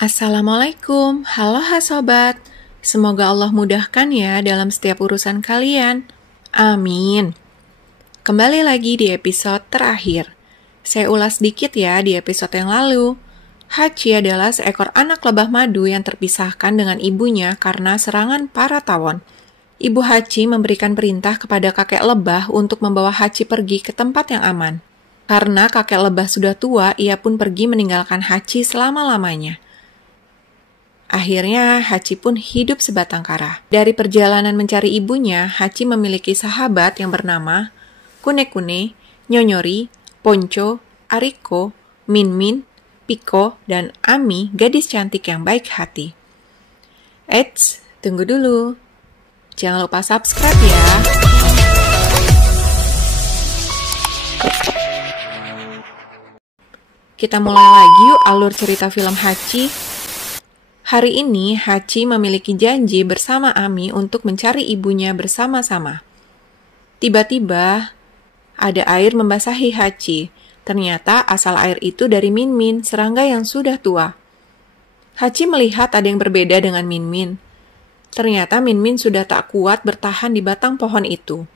Assalamualaikum, halo sobat. Semoga Allah mudahkan ya dalam setiap urusan kalian. Amin. Kembali lagi di episode terakhir. Saya ulas sedikit ya di episode yang lalu. Hachi adalah seekor anak lebah madu yang terpisahkan dengan ibunya karena serangan para tawon. Ibu Hachi memberikan perintah kepada kakek lebah untuk membawa Hachi pergi ke tempat yang aman. Karena kakek lebah sudah tua, ia pun pergi meninggalkan Hachi selama-lamanya. Akhirnya, Hachi pun hidup sebatang kara. Dari perjalanan mencari ibunya, Hachi memiliki sahabat yang bernama Kune-Kune, Nyonyori, Poncho, Ariko, Min-Min, Piko, dan Ami, gadis cantik yang baik hati. Eits, tunggu dulu. Jangan lupa subscribe ya. Kita mulai lagi yuk alur cerita film Hachi. Hari ini, Hachi memiliki janji bersama Ami untuk mencari ibunya bersama-sama. Tiba-tiba, ada air membasahi Hachi. Ternyata asal air itu dari Min-Min, serangga yang sudah tua. Hachi melihat ada yang berbeda dengan Min-Min. Ternyata Min-Min sudah tak kuat bertahan di batang pohon itu.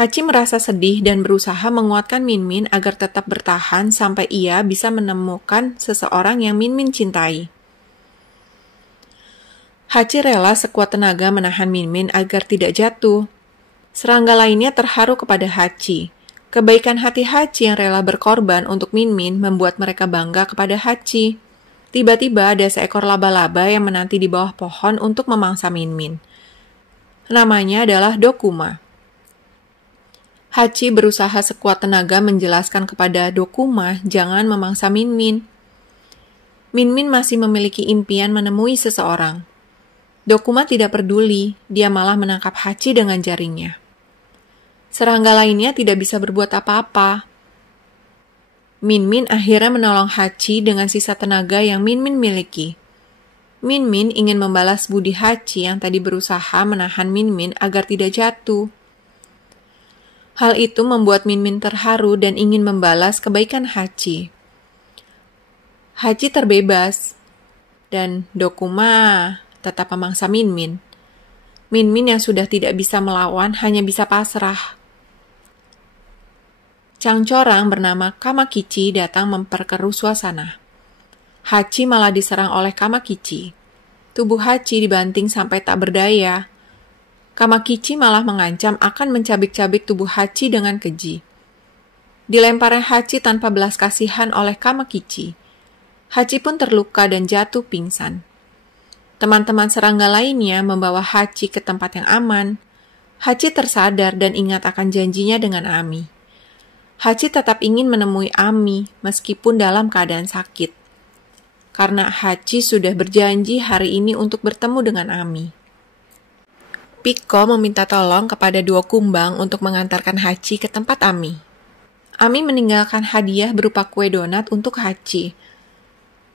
Hachi merasa sedih dan berusaha menguatkan Min-Min agar tetap bertahan sampai ia bisa menemukan seseorang yang Min-Min cintai. Hachi rela sekuat tenaga menahan Min-Min agar tidak jatuh. Serangga lainnya terharu kepada Hachi. Kebaikan hati Hachi yang rela berkorban untuk Min-Min membuat mereka bangga kepada Hachi. Tiba-tiba ada seekor laba-laba yang menanti di bawah pohon untuk memangsa Min-Min. Namanya adalah Dokuma. Hachi berusaha sekuat tenaga menjelaskan kepada Dokuma jangan memangsa Min-Min. Min-Min masih memiliki impian menemui seseorang. Dokuma tidak peduli, dia malah menangkap Hachi dengan jaringnya. Serangga lainnya tidak bisa berbuat apa-apa. Min-Min akhirnya menolong Hachi dengan sisa tenaga yang Min-Min miliki. Min-Min ingin membalas budi Hachi yang tadi berusaha menahan Min-Min agar tidak jatuh. Hal itu membuat Min-Min terharu dan ingin membalas kebaikan Hachi. Hachi terbebas, dan Dokuma tetap memangsa Min-Min. Min-Min yang sudah tidak bisa melawan hanya bisa pasrah. Cangcorang bernama Kamakichi datang memperkeruh suasana. Hachi malah diserang oleh Kamakichi. Tubuh Hachi dibanting sampai tak berdaya. Kamakichi malah mengancam akan mencabik-cabik tubuh Hachi dengan keji. Dilemparnya Hachi tanpa belas kasihan oleh Kamakichi. Hachi pun terluka dan jatuh pingsan. Teman-teman serangga lainnya membawa Hachi ke tempat yang aman. Hachi tersadar dan ingat akan janjinya dengan Ami. Hachi tetap ingin menemui Ami meskipun dalam keadaan sakit. Karena Hachi sudah berjanji hari ini untuk bertemu dengan Ami. Piko meminta tolong kepada dua kumbang untuk mengantarkan Hachi ke tempat Ami. Ami meninggalkan hadiah berupa kue donat untuk Hachi.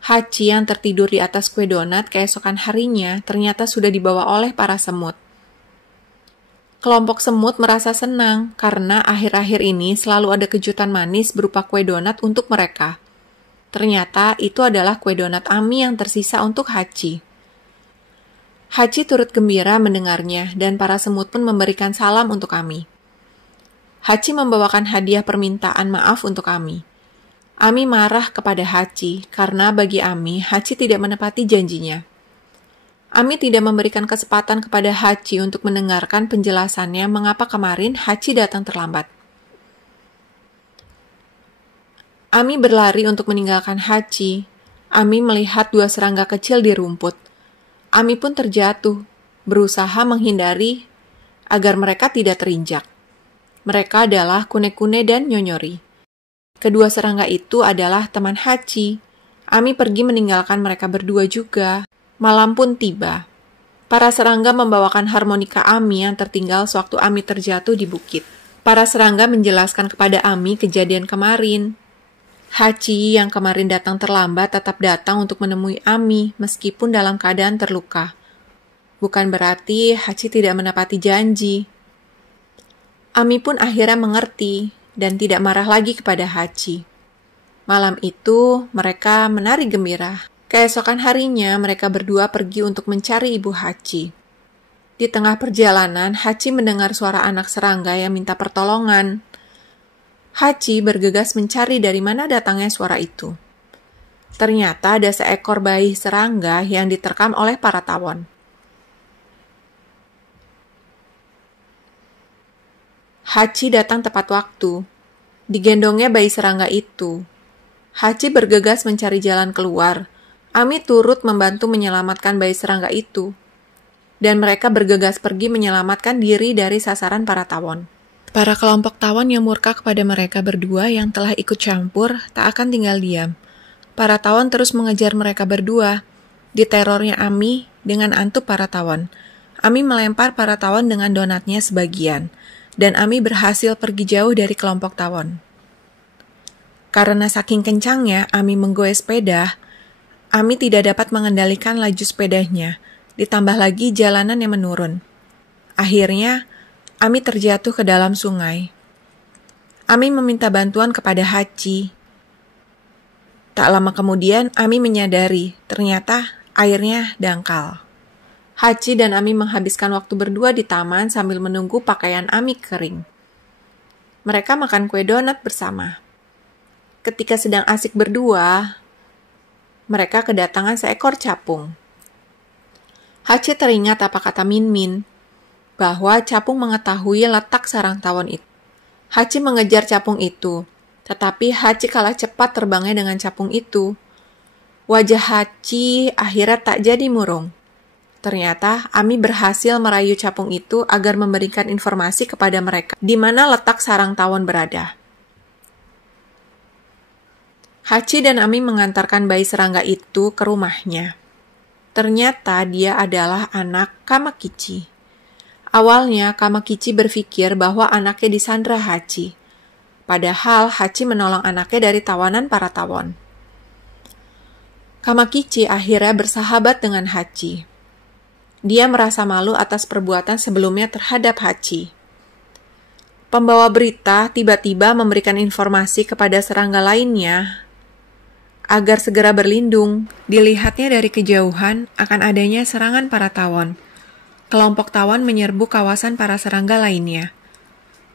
Hachi yang tertidur di atas kue donat keesokan harinya ternyata sudah dibawa oleh para semut. Kelompok semut merasa senang karena akhir-akhir ini selalu ada kejutan manis berupa kue donat untuk mereka. Ternyata itu adalah kue donat Ami yang tersisa untuk Hachi. Hachi turut gembira mendengarnya dan para semut pun memberikan salam untuk Ami. Hachi membawakan hadiah permintaan maaf untuk Ami. Ami marah kepada Hachi karena bagi Ami, Hachi tidak menepati janjinya. Ami tidak memberikan kesempatan kepada Hachi untuk mendengarkan penjelasannya mengapa kemarin Hachi datang terlambat. Ami berlari untuk meninggalkan Hachi. Ami melihat dua serangga kecil di rumput. Ami pun terjatuh, berusaha menghindari agar mereka tidak terinjak. Mereka adalah Kune-Kune dan Nyonyori. Kedua serangga itu adalah teman Hachi. Ami pergi meninggalkan mereka berdua juga. Malam pun tiba. Para serangga membawakan harmonika Ami yang tertinggal sewaktu Ami terjatuh di bukit. Para serangga menjelaskan kepada Ami kejadian kemarin. Hachi yang kemarin datang terlambat tetap datang untuk menemui Ami meskipun dalam keadaan terluka. Bukan berarti Hachi tidak menepati janji. Ami pun akhirnya mengerti dan tidak marah lagi kepada Hachi. Malam itu, mereka menari gembira. Keesokan harinya, mereka berdua pergi untuk mencari Ibu Hachi. Di tengah perjalanan, Hachi mendengar suara anak serangga yang minta pertolongan. Hachi bergegas mencari dari mana datangnya suara itu. Ternyata ada seekor bayi serangga yang diterkam oleh para tawon. Hachi datang tepat waktu. Digendongnya bayi serangga itu. Hachi bergegas mencari jalan keluar. Ami turut membantu menyelamatkan bayi serangga itu. Dan mereka bergegas pergi menyelamatkan diri dari sasaran para tawon. Para kelompok tawon yang murka kepada mereka berdua yang telah ikut campur tak akan tinggal diam. Para tawon terus mengejar mereka berdua. Diterornya Ami dengan antup para tawon. Ami melempar para tawon dengan donatnya sebagian. Dan Ami berhasil pergi jauh dari kelompok tawon. Karena saking kencangnya Ami menggoyah sepeda, Ami tidak dapat mengendalikan laju sepedanya. Ditambah lagi jalanan yang menurun. Akhirnya, Ami terjatuh ke dalam sungai. Ami meminta bantuan kepada Hachi. Tak lama kemudian, Ami menyadari ternyata airnya dangkal. Hachi dan Ami menghabiskan waktu berdua di taman sambil menunggu pakaian Ami kering. Mereka makan kue donat bersama. Ketika sedang asik berdua, mereka kedatangan seekor capung. Hachi teringat apa kata Min Min, bahwa capung mengetahui letak sarang tawon itu. Hachi mengejar capung itu, tetapi Hachi kalah cepat terbangnya dengan capung itu. Wajah Hachi akhirnya tak jadi murung. Ternyata Ami berhasil merayu capung itu agar memberikan informasi kepada mereka di mana letak sarang tawon berada. Hachi dan Ami mengantarkan bayi serangga itu ke rumahnya. Ternyata dia adalah anak Kamakichi. Awalnya Kamakichi berpikir bahwa anaknya disandra Hachi. Padahal Hachi menolong anaknya dari tawanan para tawon. Kamakichi akhirnya bersahabat dengan Hachi. Dia merasa malu atas perbuatan sebelumnya terhadap Hachi. Pembawa berita tiba-tiba memberikan informasi kepada serangga lainnya agar segera berlindung. Dilihatnya dari kejauhan akan adanya serangan para tawon. Kelompok tawon menyerbu kawasan para serangga lainnya.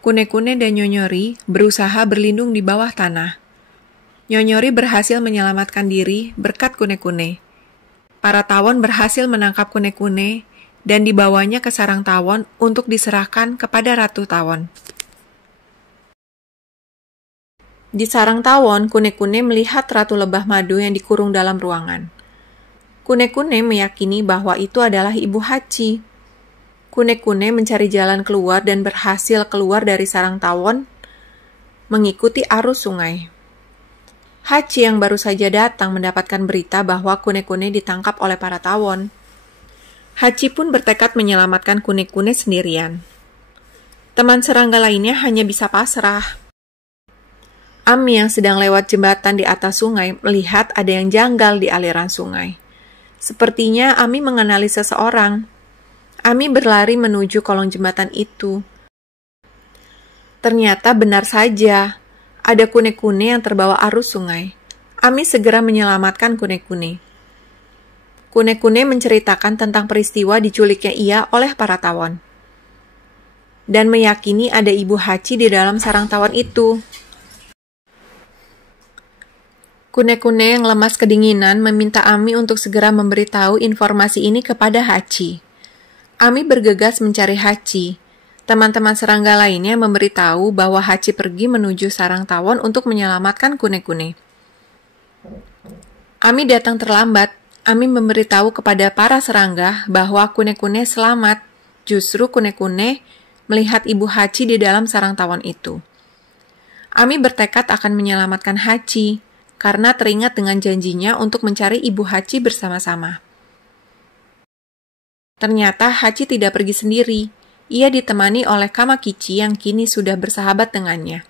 Kune-kune dan Nyonyori berusaha berlindung di bawah tanah. Nyonyori berhasil menyelamatkan diri berkat kune-kune. Para tawon berhasil menangkap kune-kune dan dibawanya ke sarang tawon untuk diserahkan kepada Ratu Tawon. Di sarang tawon, kune-kune melihat Ratu Lebah Madu yang dikurung dalam ruangan. Kune-kune meyakini bahwa itu adalah Ibu Hachi. Kune-kune mencari jalan keluar dan berhasil keluar dari sarang tawon, mengikuti arus sungai. Hachi yang baru saja datang mendapatkan berita bahwa kune-kune ditangkap oleh para tawon. Hachi pun bertekad menyelamatkan kune-kune sendirian. Teman serangga lainnya hanya bisa pasrah. Ami yang sedang lewat jembatan di atas sungai melihat ada yang janggal di aliran sungai. Sepertinya Ami mengenali seseorang. Ami berlari menuju kolong jembatan itu. Ternyata benar saja, ada kune-kune yang terbawa arus sungai. Ami segera menyelamatkan kune-kune. Kune-kune menceritakan tentang peristiwa diculiknya ia oleh para tawon. Dan meyakini ada Ibu Hachi di dalam sarang tawon itu. Kune-kune yang lemas kedinginan meminta Ami untuk segera memberitahu informasi ini kepada Hachi. Ami bergegas mencari Hachi. Teman-teman serangga lainnya memberitahu bahwa Hachi pergi menuju sarang tawon untuk menyelamatkan kune-kune. Ami datang terlambat. Ami memberitahu kepada para serangga bahwa kune-kune selamat. Justru kune-kune melihat Ibu Hachi di dalam sarang tawon itu. Ami bertekad akan menyelamatkan Hachi, karena teringat dengan janjinya untuk mencari Ibu Hachi bersama-sama. Ternyata Hachi tidak pergi sendiri. Ia ditemani oleh Kamakichi yang kini sudah bersahabat dengannya.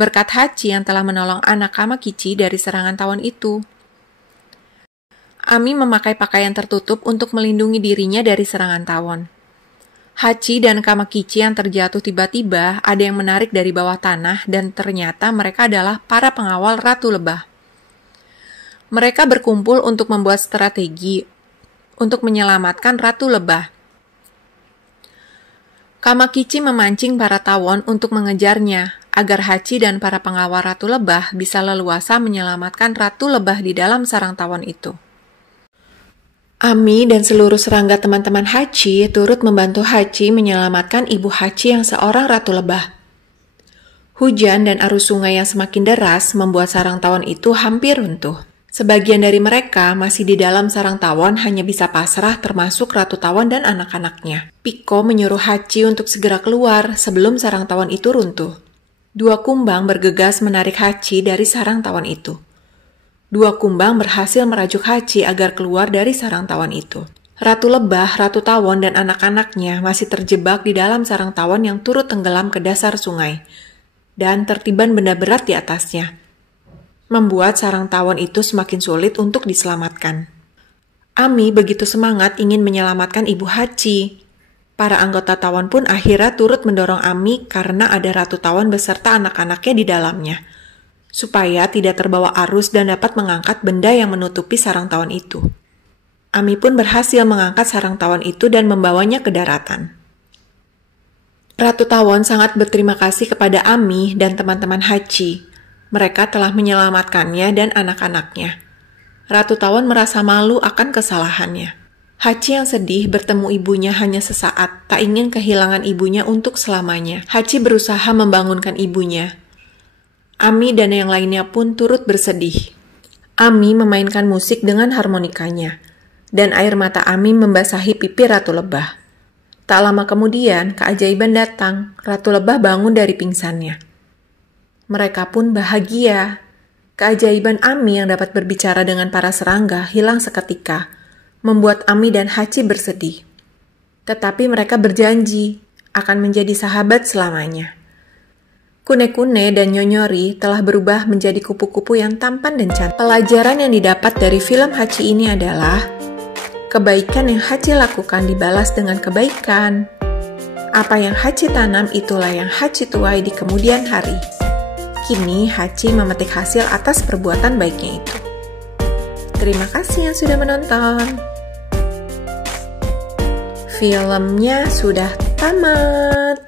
Berkat Hachi yang telah menolong anak Kamakichi dari serangan tawon itu. Ami memakai pakaian tertutup untuk melindungi dirinya dari serangan tawon. Hachi dan Kamakichi yang terjatuh tiba-tiba ada yang menarik dari bawah tanah dan ternyata mereka adalah para pengawal Ratu Lebah. Mereka berkumpul untuk membuat strategi untuk menyelamatkan Ratu Lebah. Kamakichi memancing para tawon untuk mengejarnya, agar Hachi dan para pengawal Ratu Lebah bisa leluasa menyelamatkan Ratu Lebah di dalam sarang tawon itu. Ami dan seluruh serangga teman-teman Hachi turut membantu Hachi menyelamatkan ibu Hachi yang seorang Ratu Lebah. Hujan dan arus sungai yang semakin deras membuat sarang tawon itu hampir runtuh. Sebagian dari mereka masih di dalam sarang tawon hanya bisa pasrah termasuk Ratu Tawon dan anak-anaknya. Piko menyuruh Hachi untuk segera keluar sebelum sarang tawon itu runtuh. Dua kumbang bergegas menarik Hachi dari sarang tawon itu. Dua kumbang berhasil merajuk Hachi agar keluar dari sarang tawon itu. Ratu Lebah, Ratu Tawon, dan anak-anaknya masih terjebak di dalam sarang tawon yang turut tenggelam ke dasar sungai, dan tertiban benda berat di atasnya, membuat sarang tawon itu semakin sulit untuk diselamatkan. Ami begitu semangat ingin menyelamatkan ibu Hachi. Para anggota tawon pun akhirnya turut mendorong Ami karena ada Ratu Tawon beserta anak-anaknya di dalamnya, supaya tidak terbawa arus dan dapat mengangkat benda yang menutupi sarang tawon itu. Ami pun berhasil mengangkat sarang tawon itu dan membawanya ke daratan. Ratu Tawon sangat berterima kasih kepada Ami dan teman-teman Hachi. Mereka telah menyelamatkannya dan anak-anaknya. Ratu Tawon merasa malu akan kesalahannya. Hachi yang sedih bertemu ibunya hanya sesaat, tak ingin kehilangan ibunya untuk selamanya. Hachi berusaha membangunkan ibunya. Ami dan yang lainnya pun turut bersedih. Ami memainkan musik dengan harmonikanya, dan air mata Ami membasahi pipi Ratu Lebah. Tak lama kemudian, keajaiban datang. Ratu Lebah bangun dari pingsannya. Mereka pun bahagia. Keajaiban Ami yang dapat berbicara dengan para serangga hilang seketika, membuat Ami dan Hachi bersedih. Tetapi mereka berjanji akan menjadi sahabat selamanya. Kune-kune dan Nyonyori telah berubah menjadi kupu-kupu yang tampan dan cantik. Pelajaran yang didapat dari film Hachi ini adalah kebaikan yang Hachi lakukan dibalas dengan kebaikan. Apa yang Hachi tanam itulah yang Hachi tuai di kemudian hari. Kini Hachi memetik hasil atas perbuatan baiknya itu. Terima kasih yang sudah menonton. Filmnya sudah tamat.